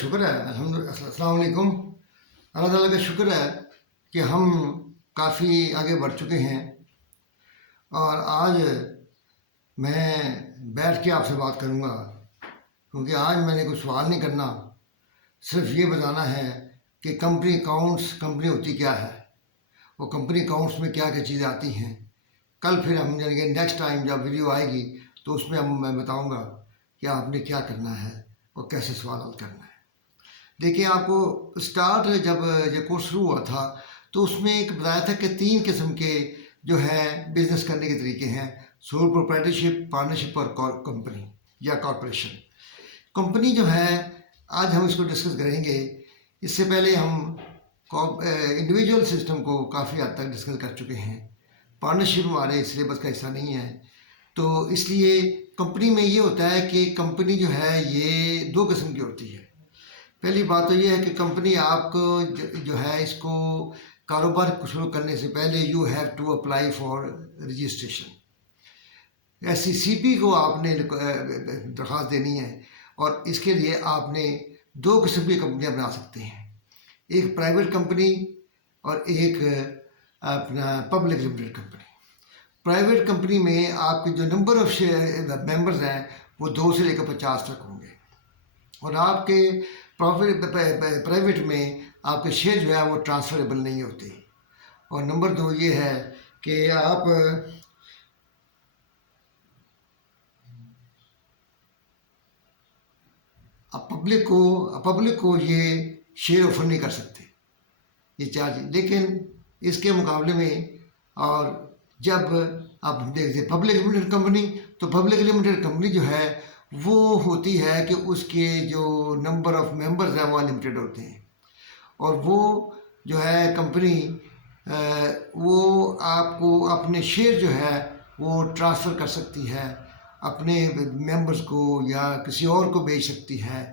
शुक्र है अस्सलाम वालेकुम। अल्लाह ताला का शुक्र है कि हम काफ़ी आगे बढ़ चुके हैं और आज मैं बैठ के आपसे बात करूंगा, क्योंकि आज मैंने कोई सवाल नहीं करना, सिर्फ ये बताना है कि कंपनी अकाउंट्स कंपनी होती क्या है, वो कंपनी अकाउंट्स में क्या क्या चीज़ें आती हैं। कल फिर हम जाएंगे, नेक्स्ट टाइम जब वीडियो आएगी तो उसमें मैं बताऊंगा कि आपने क्या करना है और कैसे सवाल हल करना है। देखिए, आपको स्टार्ट जब ये कोर्स शुरू हुआ था तो उसमें एक बताया था कि 3 किस्म के जो है बिजनेस करने के तरीके हैं: सोल प्रोप्राइटरशिप, पार्टनरशिप और कंपनी या कॉरपोरेशन। कंपनी जो है, आज हम इसको डिस्कस करेंगे। इससे पहले हम इंडिविजुअल सिस्टम को काफ़ी हद तक डिस्कस कर चुके हैं। पार्टनरशिप हमारे सिलेबस का हिस्सा नहीं है, तो इसलिए कंपनी में ये होता है कि कंपनी जो है ये 2 किस्म की होती है। पहली बात तो ये है कि कंपनी आपको जो है इसको कारोबार शुरू करने से पहले you have to apply for registration. SECP को आपने दरख्वास्त देनी है और इसके लिए आपने 2 किस्म की कंपनियां बना सकते हैं, एक प्राइवेट कंपनी और एक अपना public limited company. Private company में आपके जो नंबर ऑफ मेंबर्स हैं वो 2 से लेकर 50 तक होंगे, और आपके प्राइवेट में आपके शेयर जो है वो ट्रांसफरेबल नहीं होते। और नंबर 2 ये है कि आप पब्लिक को ये शेयर ऑफर नहीं कर सकते, ये चार्ज। लेकिन इसके मुकाबले में, और जब आप देखते पब्लिक लिमिटेड कंपनी, तो पब्लिक लिमिटेड कंपनी जो है वो होती है कि उसके जो नंबर ऑफ मेंबर्स हैं वो लिमिटेड होते हैं, और वो जो है कंपनी वो आपको अपने शेयर जो है वो ट्रांसफ़र कर सकती है, अपने मेंबर्स को या किसी और को बेच सकती है।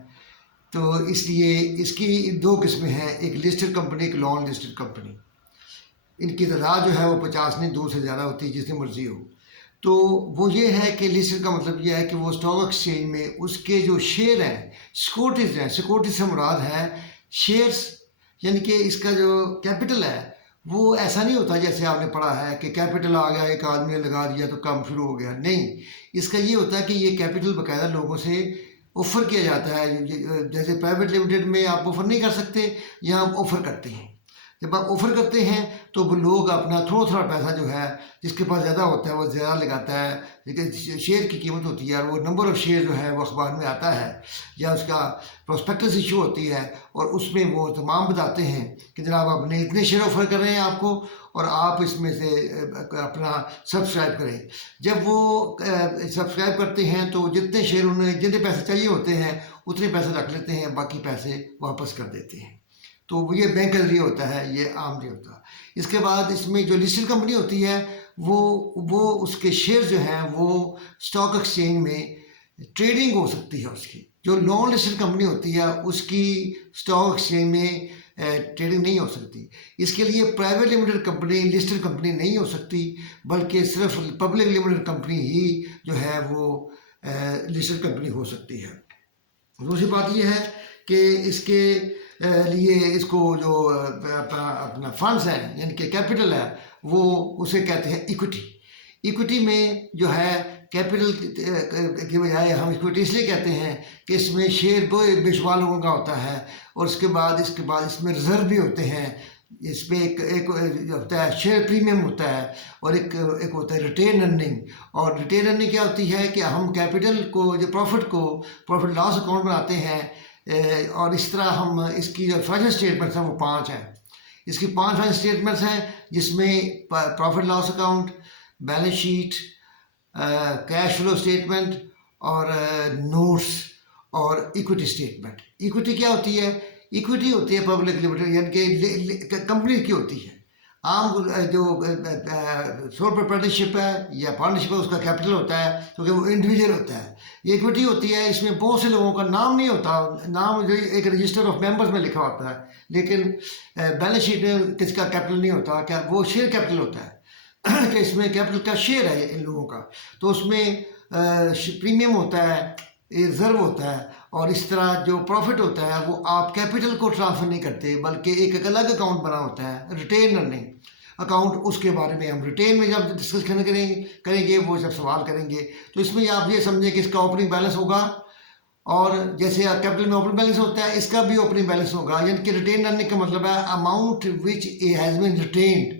तो इसलिए इसकी 2 किस्में हैं, एक लिस्टेड कंपनी, एक नॉन लिस्टेड कंपनी। इनकी तादाद जो है वो 50 नहीं, 2 से ज़्यादा होती है, जितनी मर्जी हो। तो वो ये है कि लिस्टेड का मतलब ये है कि वो स्टॉक एक्सचेंज में उसके जो शेयर हैं, सिक्योरिटीज़ हैं, सिक्योरिटी से मुराद है शेयर्स, यानी कि इसका जो कैपिटल है वो ऐसा नहीं होता जैसे आपने पढ़ा है कि कैपिटल आ गया, एक आदमी ने लगा दिया तो काम शुरू हो गया। नहीं, इसका ये होता है कि ये कैपिटल बाकायदा लोगों से ऑफ़र किया जाता है। जैसे प्राइवेट लिमिटेड में आप ऑफ़र नहीं कर सकते, यहाँ आप ऑफ़र करते हैं। जब आप ऑफ़र करते हैं तो वो लोग अपना थोड़ा थोड़ा पैसा जो है, जिसके पास ज़्यादा होता है वो ज़्यादा लगाता है, लेकिन शेयर की कीमत होती है और वो नंबर ऑफ़ शेयर जो है वो अखबार में आता है या उसका प्रोस्पेक्टस इशू होती है, और उसमें वो तमाम बताते हैं कि जनाब आपने इतने शेयर ऑफ़र कर रहे हैं आपको, और आप इसमें से अपना सब्सक्राइब करें। जब वो सब्सक्राइब करते हैं तो जितने शेयर उन्हें जितने पैसे चाहिए होते हैं उतने पैसे रख लेते हैं, बाकी पैसे वापस कर देते हैं। तो ये बैंक का जरिए होता है, ये आम नहीं होता। इसके बाद इसमें जो लिस्टेड कंपनी होती है वो उसके शेयर जो हैं वो स्टॉक एक्सचेंज में ट्रेडिंग हो सकती है उसकी। जो नॉन लिस्टेड कंपनी होती है उसकी स्टॉक एक्सचेंज में ट्रेडिंग नहीं हो सकती। इसके लिए private limited company listed company नहीं हो सकती, बल्कि सिर्फ पब्लिक लिमिटेड कंपनी ही जो है वो लिस्टेड कंपनी हो सकती है। दूसरी बात ये है कि इसके लिए इसको जो अपना फंड्स हैं, यानी कि कैपिटल है, वो उसे कहते हैं इक्विटी। इक्विटी में जो है कैपिटल की बजाय हम इक्विटी इसलिए कहते हैं कि इसमें शेयर बेशुमार लोगों का होता है, और इसके बाद इसमें रिजर्व भी होते हैं। इसमें एक होता है शेयर प्रीमियम होता है, और एक होता है रिटेन अर्निंग। और रिटेन अर्निंग क्या होती है कि हम कैपिटल को जो प्रॉफिट लॉस अकाउंट बनाते हैं, और इस तरह हम इसकी जो फाइनेंशियल स्टेटमेंट्स हैं वो 5 हैं। इसकी 5 फाइनेंशियल स्टेटमेंट्स हैं, जिसमें profit loss account, balance sheet, cash flow statement और नोट्स और इक्विटी स्टेटमेंट। इक्विटी क्या होती है? इक्विटी होती है पब्लिक लिमिटेड, यानी कि कंपनी की होती है। आम जो सोल प्रोप्राइटरशिप है या पार्टनरशिप है उसका कैपिटल होता है, क्योंकि वो इंडिविजुअल होता है। ये इक्विटी होती है, इसमें बहुत से लोगों का नाम नहीं होता, नाम जो एक रजिस्टर ऑफ मेंबर्स में लिखा होता है, लेकिन बैलेंस शीट में किसका कैपिटल नहीं होता, क्या वो शेयर कैपिटल होता है कि इसमें कैपिटल का शेयर है इन लोगों का। तो उसमें प्रीमियम होता है, रिजर्व होता है, और इस तरह जो प्रॉफिट होता है वो आप कैपिटल को ट्रांसफ़र नहीं करते, बल्कि एक अलग अकाउंट बना होता है रिटेन अर्निंग अकाउंट। उसके बारे में हम रिटेन में जब डिस्कस करेंगे वो जब सवाल करेंगे तो इसमें आप ये समझें कि इसका ओपनिंग बैलेंस होगा, और जैसे कैपिटल में ओपनिंग बैलेंस होता है इसका भी ओपनिंग बैलेंस होगा। यानी कि रिटेन अर्निंग का मतलब है amount which has been retained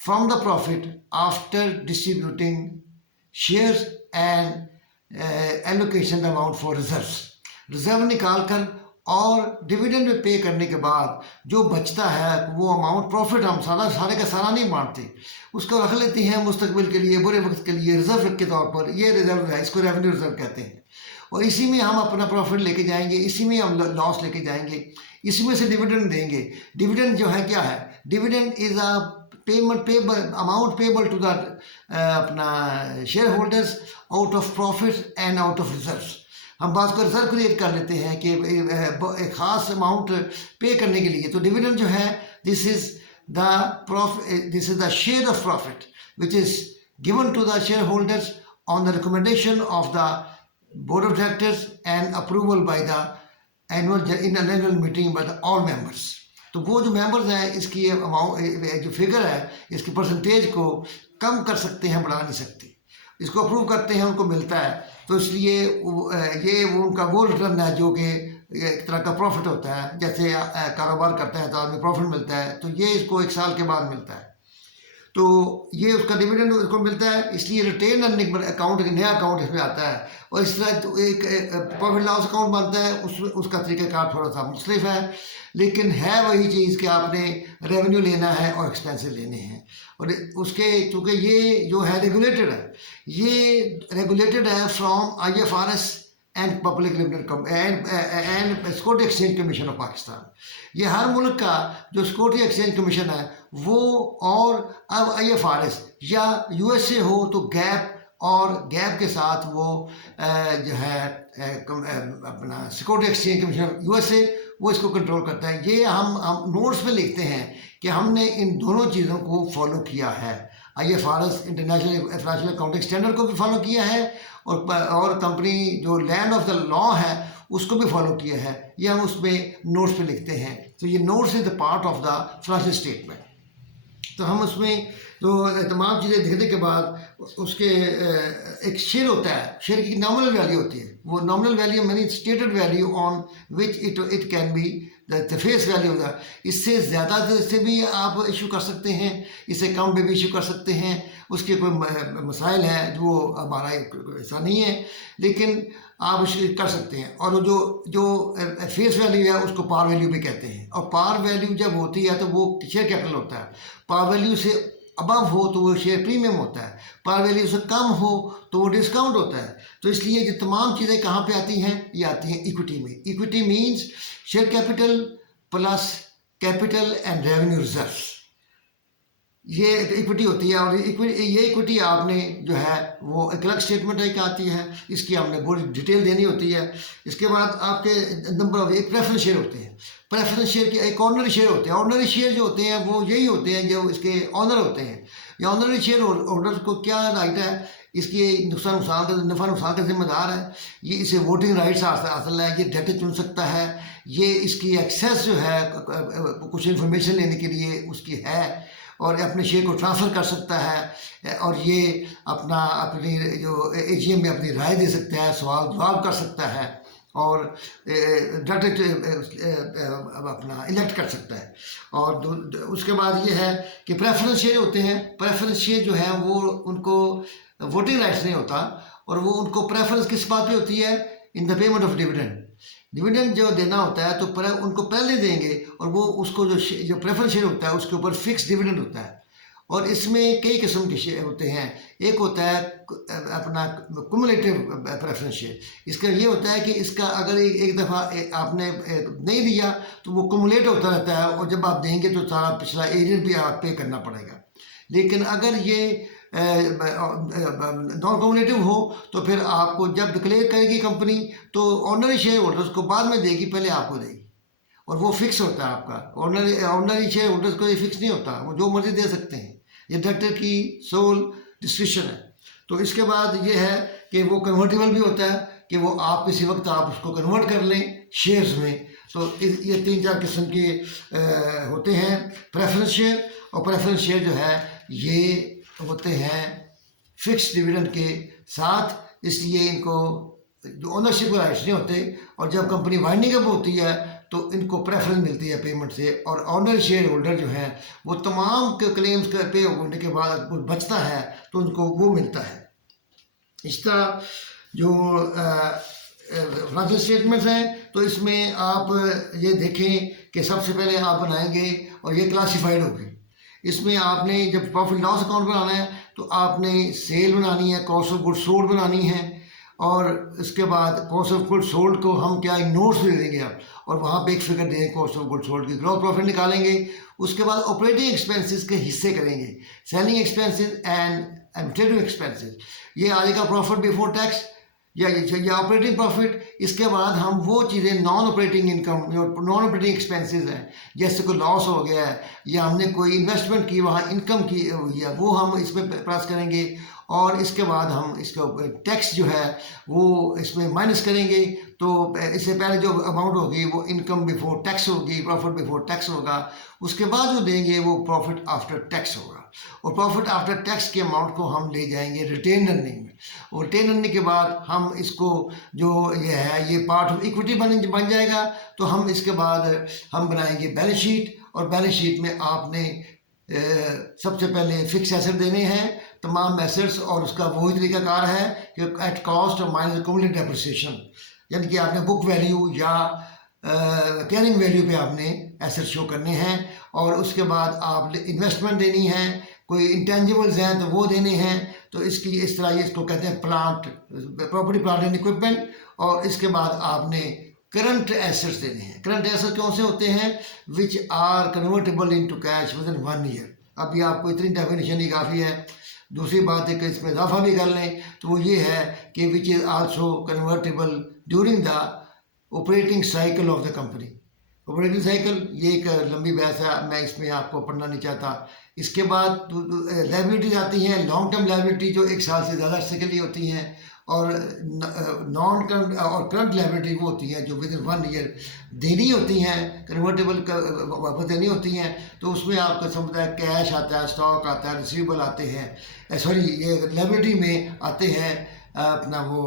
from the profit after distributing shares and allocation amount for reserve निकाल कर और डिविडेंड में पे करने के बाद जो बचता है वो अमाउंट प्रॉफिट हम सारे का सारा नहीं बांटते, उसको रख लेते हैं मुस्तकबिल के लिए, बुरे वक्त के लिए रिजर्व के तौर पर। ये रिजर्व है, इसको रेवेन्यू रिजर्व कहते हैं। और इसी में हम अपना प्रॉफिट लेके जाएंगे, इसी में हम लॉस लेके जाएंगे, इसी में से डिविडेंड देंगे। डिविडेंड जो है क्या है? Dividend is a payment amount payable to the अपना share holders out of profit and out of reserve. हम बात को रिजर्व क्रिएट कर लेते हैं कि एक ख़ास अमाउंट पे करने के लिए। तो डिविडेंड जो है this is the share of profit which is given to the shareholders on the recommendation of the board of directors and approval by the annual meeting by the all members. तो वो जो members हैं इसकी amount जो figure है इसकी percentage को कम कर सकते हैं, बढ़ा नहीं सकते। इसको अप्रूव करते हैं, उनको मिलता है। तो इसलिए ये वो उनका वो रिटर्न है जो कि एक तरह का प्रॉफिट होता है। जैसे कारोबार करते हैं तो आदमी प्रॉफिट मिलता है, तो ये इसको 1 साल के बाद मिलता है, तो ये उसका डिविडेंड उसको मिलता है। इसलिए रिटेन अर्निंग अकाउंट एक नया अकाउंट इसमें आता है। और इस तरह तो एक प्रॉफिट लॉस अकाउंट बनता है, उसका तरीक़ाकार थोड़ा सा मुख्तलिफ है, लेकिन है वही चीज़ कि आपने रेवेन्यू लेना है और एक्सपेंसेस लेने हैं। और उसके चूँकि ये जो है रेगुलेटेड है, ये रेगुलेटेड है from IFRS and public limited and security exchange commission of Pakistan. ये हर मुल्क का जो सिक्योरिटी एक्सचेंज कमीशन है वो, और अब IFRS या USA हो तो गैप, और गैप के साथ वो जो है अपना सिक्योरिटी एक्सचेंज कमीशन USA वो इसको कंट्रोल करता है। ये हम नोट्स में लिखते हैं कि हमने इन दोनों चीज़ों को फॉलो किया है। IFRS international financial accounting standard को भी फॉलो किया है, और कंपनी जो लैंड ऑफ द लॉ है उसको भी फॉलो किया है। ये हम उसमें नोट्स पे लिखते हैं। तो ये notes is the part of the financial statement. तो हम उसमें तो तमाम चीज़ें देखने के बाद उसके एक शेयर होता है, शेयर की नॉमिनल वैल्यू होती है। वो नॉमिनल वैल्यू मैंने stated value on which it can be the face value होगा। इससे ज़्यादा से भी आप इशू कर सकते हैं, इससे कम भी इशू कर सकते हैं। उसके कोई मसाइल हैं जो हमारा ऐसा नहीं है, लेकिन आप इसे कर सकते हैं। और जो फेस वैल्यू है उसको पार वैल्यू भी कहते हैं। और पार वैल्यू जब होती है तो वो शेयर कैपिटल होता है। पार वैल्यू से अबव हो तो वो शेयर प्रीमियम होता है, पार वैल्यू से कम हो तो वो डिस्काउंट होता है। तो इसलिए ये तमाम चीज़ें कहाँ पे आती हैं? ये आती हैं इक्विटी में। Equity means share capital plus capital and revenue reserve, ये इक्विटी होती है। और ये इक्विटी आपने जो है वो एक अलग स्टेटमेंट एक आती है, इसकी आपने पूरी डिटेल देनी होती है। इसके बाद आपके नंबर ऑफ एक प्रेफरेंस शेयर होते हैं, प्रेफरेंस शेयर के एक ऑर्डनरी शेयर होते हैं। ऑर्डनरी शेयर जो होते हैं वो यही होते हैं जो इसके ऑनर होते हैं। ये ऑर्डनरी शेयर होल्डर को क्या राइट है? इसकी नफा नुकसान का जिम्मेदार है, ये इसे वोटिंग राइट्स हासिल है, ये डायरेक्ट चुन सकता है, ये इसकी एक्सेस जो है कुछ इन्फॉर्मेशन लेने के लिए उसकी है, और अपने शेयर को ट्रांसफ़र कर सकता है, और ये अपनी जो AGM में अपनी राय दे सकता है, सवाल जवाब कर सकता है, और डायरेक्ट अपना इलेक्ट कर सकता है। और उसके बाद ये है कि प्रेफरेंस शेयर होते हैं। प्रेफरेंस शेयर जो है वो उनको वोटिंग राइट्स नहीं होता, और वो उनको प्रेफरेंस किस बात पे होती है? In the payment of dividend. Dividend जो देना होता है तो उनको पहले देंगे, और वो उसको जो प्रेफरेंस शेयर होता है उसके ऊपर फिक्स डिविडेंड होता है। और इसमें कई किस्म के शेयर होते हैं। एक होता है अपना कुमुलेटिव प्रेफरेंस शेयर। इसका ये होता है कि इसका अगर एक दफ़ा आपने नहीं दिया तो वो कुमुलेट होता रहता है, और जब आप देंगे तो सारा पिछला एरियर भी आप पे करना पड़ेगा। लेकिन अगर ये नॉन कम्युलेटिव हो तो फिर आपको जब डिक्लेयर करेगी कंपनी तो ऑर्डनरी शेयर होल्डर्स को बाद में देगी, पहले आपको देगी, और वो फिक्स होता है आपका। ऑर्डनरी शेयर होल्डर्स को ये फिक्स नहीं होता, वो जो मर्जी दे सकते हैं, ये डायरेक्टर की सोल डिस्क्रिप्शन है। तो इसके बाद ये है कि वो कन्वर्टेबल भी होता है। कि वो आप किसी वक्त आप उसको कन्वर्ट कर लें शेयर्स में। तो ये 3-4 किस्म के होते हैं प्रेफरेंस शेयर, और प्रेफरेंस शेयर जो है ये होते हैं फिक्स डिविडेंड के साथ, इसलिए इनको जो ओनरशिप राइट्स नहीं होते, और जब कंपनी वाइंडिंग अप होती है तो इनको प्रेफरेंस मिलती है पेमेंट से, और ऑनर शेयर होल्डर जो है वो तमाम के क्लेम्स के पे होने के बाद कुछ बचता है तो उनको वो मिलता है। इस तरह जो फाइनेंशियल स्टेटमेंट्स हैं, तो इसमें आप ये देखें कि सबसे पहले आप बनाएंगे और ये क्लासिफाइड होगी। इसमें आपने जब प्रॉफिट लॉस अकाउंट बनाना है तो आपने सेल बनानी है, कॉस्ट ऑफ गुड्स सोल्ड बनानी है, और इसके बाद कॉस्ट ऑफ गुड्स सोल्ड को हम क्या नोट्स दे देंगे आप, और वहाँ पे एक फिगर देंगे कॉस्ट ऑफ गुड्स सोल्ड की, ग्रॉस प्रॉफिट निकालेंगे। उसके बाद ऑपरेटिंग एक्सपेंसेस के हिस्से करेंगे, selling expenses and administrative expenses, ये आएगा प्रॉफिट बिफोर टैक्स या ऑपरेटिंग प्रॉफिट। इसके बाद हम वो चीज़ें non operating income, non operating expenses हैं, जैसे कोई लॉस हो गया है या हमने कोई इन्वेस्टमेंट की वहाँ इनकम की हुई है, वो हम इसमें प्लस करेंगे, और इसके बाद हम इसका टैक्स जो है वो इसमें माइनस करेंगे। तो इससे पहले जो अमाउंट होगी वो इनकम बिफोर टैक्स होगी, प्रॉफिट बिफोर टैक्स होगा। उसके बाद जो देंगे वो प्रॉफिट आफ्टर टैक्स होगा, और प्रॉफिट आफ्टर टैक्स के अमाउंट को हम ले जाएंगे रिटेन अर्निंग में, और रिटेन अर्निंग के बाद हम इसको जो ये है ये पार्ट ऑफ इक्विटी बन जाएगा। तो हम इसके बाद हम बनाएंगे बैलेंस शीट, और बैलेंस शीट में आपने सबसे पहले फिक्स एसेट देने हैं, तमाम एसेट्स, और उसका वही तरीकाकार है कि एट कॉस्ट और माइनस एक्यूमुलेटेड डेप्रिसिएशन, यानी कि आपने बुक वैल्यू या कैरिंग वैल्यू पे आपने एसेट शो करने हैं। और उसके बाद आप इन्वेस्टमेंट देनी है, कोई इंटेंजिबल्स हैं तो वो देने हैं। तो इसकी इस तरह इसको कहते हैं plant property, plant and equipment. और इसके बाद आपने करंट एसेट्स देने हैं। करंट एसेट्स कौन से होते हैं? Which are convertible into cash within 1 year. अभी आपको इतनी डेफिनेशन ही काफ़ी है। दूसरी बात है कि इसमें इजाफा भी कर लें तो वो ये है कि which is also convertible during the operating cycle of the company. Operating cycle ये एक लंबी बहस है, मैं इसमें आपको पढ़ना नहीं चाहता। इसके बाद लायबिलिटीज आती हैं, लॉन्ग टर्म लायबिलिटी जो 1 साल से ज़्यादा अरसे के लिए होती हैं, और नॉन करंट और करंट लायबिलिटी वो होती हैं जो विद इन 1 ईयर देनी होती हैं, कन्वर्टेबल वापस देनी होती हैं। तो उसमें आपको समझता है कैश आता है, स्टॉक आता है, रिसीवेबल आते हैं, सॉरी ये लायबिलिटी में आते हैं अपना वो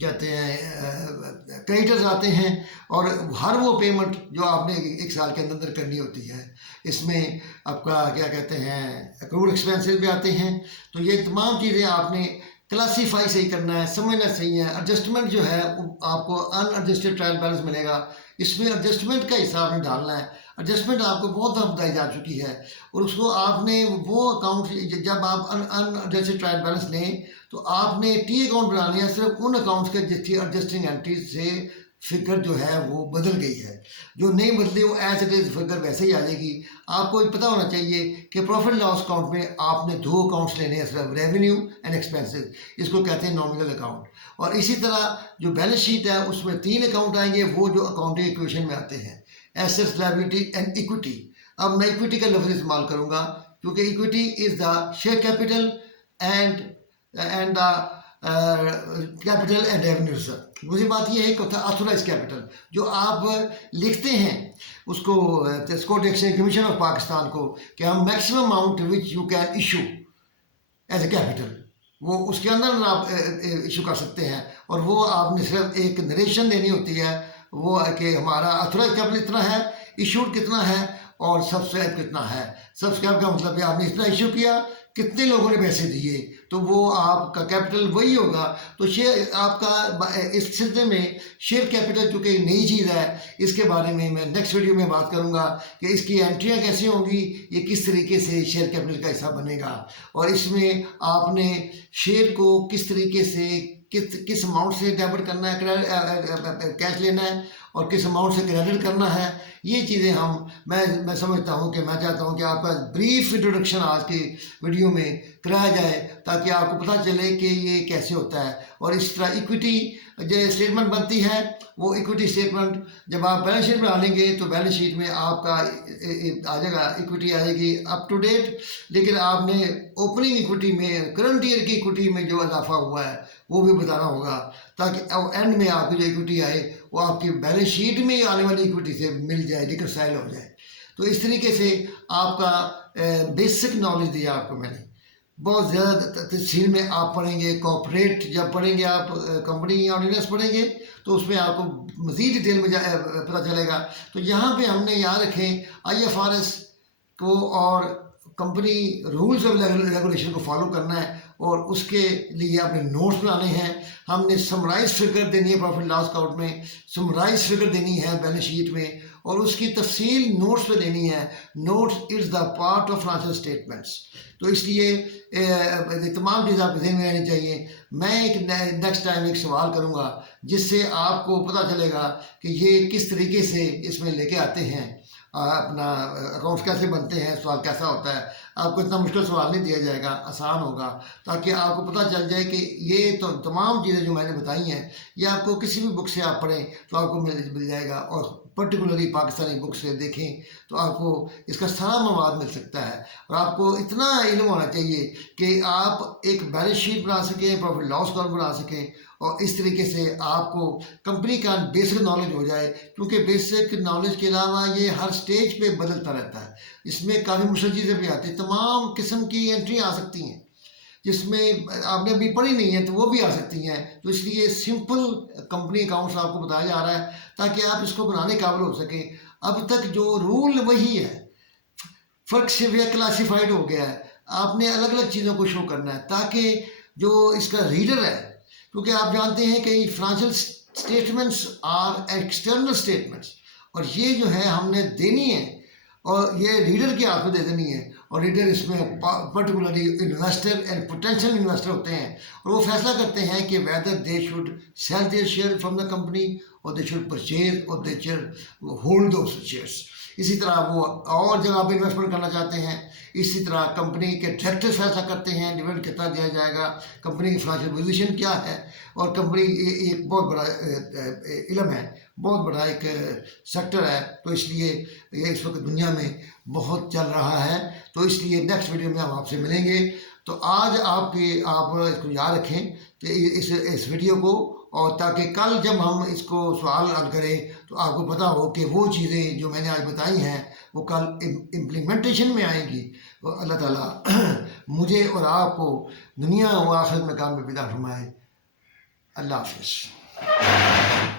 कहते हैं क्रेडिटर्स आते हैं, और हर वो पेमेंट जो आपने 1 साल के अंदर करनी होती है। इसमें आपका क्या कहते हैं अक्रूड एक्सपेंसेस भी आते हैं। तो ये तमाम चीज़ें आपने क्लासीफाई सही करना है, समझना सही है। एडजस्टमेंट जो है आपको अनएडजस्टेड ट्रायल बैलेंस मिलेगा, इसमें एडजस्टमेंट का हिसाब नहीं डालना है। एडजस्टमेंट आपको बहुत दफ़ा बताई जा चुकी है, और उसको आपने वो अकाउंट जब आप अनएडजस्टेड ट्रायल बैलेंस लें तो आपने टी अकाउंट बनाने हैं सिर्फ उन अकाउंट्स के जिसकी एडजस्टिंग एंट्रीज से फिगर जो है वो बदल गई है। जो नहीं बदली वो एज इट इज़ फिगर वैसे ही आ जाएगी। आपको पता होना चाहिए कि प्रॉफिट लॉस अकाउंट में आपने 2 अकाउंट्स लेने हैं सिर्फ, रेवेन्यू एंड एक्सपेंसेस, इसको कहते हैं नॉमिनल अकाउंट। और इसी तरह जो बैलेंस शीट है उसमें 3 अकाउंट आएंगे, वो जो अकाउंटिंग इक्वेशन में आते हैं, एसेट्स, लायबिलिटी एंड इक्विटी। अब मैं इक्विटी का लफ्ज़ इस्तेमाल करूँगा क्योंकि equity is the share capital and the capital and revenue reserve. दूसरी बात यह है कि ऑथोराइज कैपिटल जो आप लिखते हैं उसको stock exchange commission of Pakistan को कि हम maximum amount which you can issue as a capital, वो उसके अंदर आप इशू कर सकते हैं। और वो आपने सिर्फ एक नरेशन देनी होती है, वो है कि हमारा ऑथोराइज कैपिटल इतना है, इशूड कितना है और सब्सक्राइब कितना है। सब्सक्राइब का मतलब है आपने इतना इशू किया, कितने लोगों ने पैसे दिए, तो वो आपका कैपिटल वही होगा। तो शेयर आपका इस सिलसिले में शेयर कैपिटल चूँकि एक नई चीज़ है, इसके बारे में मैं नेक्स्ट वीडियो में बात करूंगा कि इसकी एंट्रियां कैसे होंगी, ये किस तरीके से शेयर कैपिटल का हिस्सा बनेगा, और इसमें आपने शेयर को किस तरीके से किस अमाउंट से डेबिट करना है, कैश लेना है, और किस अमाउंट से क्रेडिट करना है। ये चीज़ें मैं समझता हूँ कि मैं चाहता हूँ कि आपका ब्रीफ इंट्रोडक्शन आज की वीडियो में कराया जाए ताकि आपको पता चले कि ये कैसे होता है। और इस तरह इक्विटी जो स्टेटमेंट बनती है, वो इक्विटी स्टेटमेंट जब आप बैलेंस शीट में डालेंगे तो बैलेंस शीट में आपका आ जाएगा, इक्विटी आ जाएगी अप टू डेट। लेकिन आपने ओपनिंग इक्विटी में, करंट ईयर की इक्विटी में जो इजाफा हुआ है वो भी बताना होगा, ताकि एंड में आपकी जो इक्विटी आए वो आपकी बैलेंस शीट में आने वाली इक्विटी से मिल जाए, रिकनसाइल हो जाए। तो इस तरीके से आपका बेसिक नॉलेज दिया आपको मैंने। बहुत ज़्यादा तफसील में आप पढ़ेंगे कॉर्पोरेट, जब पढ़ेंगे आप कंपनी ऑर्डिनेंस पढ़ेंगे तो उसमें आपको मज़ीद डिटेल में पता चलेगा। तो यहाँ पे हमने याद रखें IFRS को और कंपनी रूल्स ऑफ रेगुलेशन को फॉलो करना है, और उसके लिए अपने नोट्स बनाने हैं। हमने समराइज फिगर देनी है प्रॉफिट लॉस अकाउंट में, समराइज फिगर देनी है बैलेंस शीट में, और उसकी तफसील नोट्स पे देनी है। Notes is the part of financial statements. तो इसलिए तमाम चीज़ें आपके ज़हन में रहनी चाहिए। मैं एक नेक्स्ट टाइम एक सवाल करूँगा जिससे आपको पता चलेगा कि ये किस तरीके से इसमें लेके आते हैं, अपना अकाउंट्स कैसे बनते हैं, सवाल कैसा होता है। आपको इतना मुश्किल सवाल नहीं दिया जाएगा, आसान होगा, ताकि आपको पता चल जाए कि ये तो तमाम चीज़ें जो मैंने बताई हैं ये आपको किसी भी बुक से आप पढ़ें तो आपको मिल जाएगा, और पर्टिकुलरली पाकिस्तानी बुक से देखें तो आपको इसका सारा मवाद मिल सकता है। और आपको इतना इल्म होना चाहिए कि आप एक बैलेंस शीट बना सकें, प्रॉफिट लॉस अकाउंट बना सकें, और इस तरीके से आपको कंपनी का बेसिक नॉलेज हो जाए। क्योंकि बेसिक नॉलेज के अलावा ये हर स्टेज पे बदलता रहता है, इसमें काफ़ी मुश्किल चीज़ें भी आती हैं, तमाम किस्म की एंट्री आ सकती हैं जिसमें आपने अभी पढ़ी नहीं है तो वो भी आ सकती हैं। तो इसलिए सिंपल कंपनी अकाउंट्स आपको बताया जा रहा है ताकि आप इसको बनाने काबिल हो सके। अब तक जो रूल वही है, फ़र्क सिर्फ यह क्लासीफाइड हो गया है, आपने अलग अलग चीज़ों को शो करना है ताकि जो इसका रीडर है, क्योंकि आप जानते हैं कि financial statements are external statements, और ये जो है हमने देनी है और ये रीडर के हाथ में दे देनी है। और रीडर इसमें particularly investor and potential investor होते हैं, और वो फैसला करते हैं कि whether they should sell their share from the company और दे शुड परचेज और they should hold those shares. इसी तरह वो और जगह पे इन्वेस्टमेंट करना चाहते हैं। इसी तरह कंपनी के डायरेक्टर फैसला करते हैं डिविडेंड कितना दिया जाएगा, कंपनी की फाइनेंशियल पोजीशन क्या है, और कंपनी एक बहुत बड़ा इल्म है, बहुत बड़ा एक सेक्टर है। तो इसलिए ये इस वक्त दुनिया में बहुत चल रहा है। तो इसलिए नेक्स्ट वीडियो में हम आपसे मिलेंगे। तो आज आप इसको याद रखें कि इस वीडियो को, और ताकि कल जब हम इसको सवाल हल करें तो आपको पता हो कि वो चीज़ें जो मैंने आज बताई हैं वो कल इम्प्लीमेंटेशन में आएंगी। तो अल्लाह ताला मुझे और आपको दुनिया और आखिरत में काम में विदा फरमाए। अल्लाह हाफ़िज़।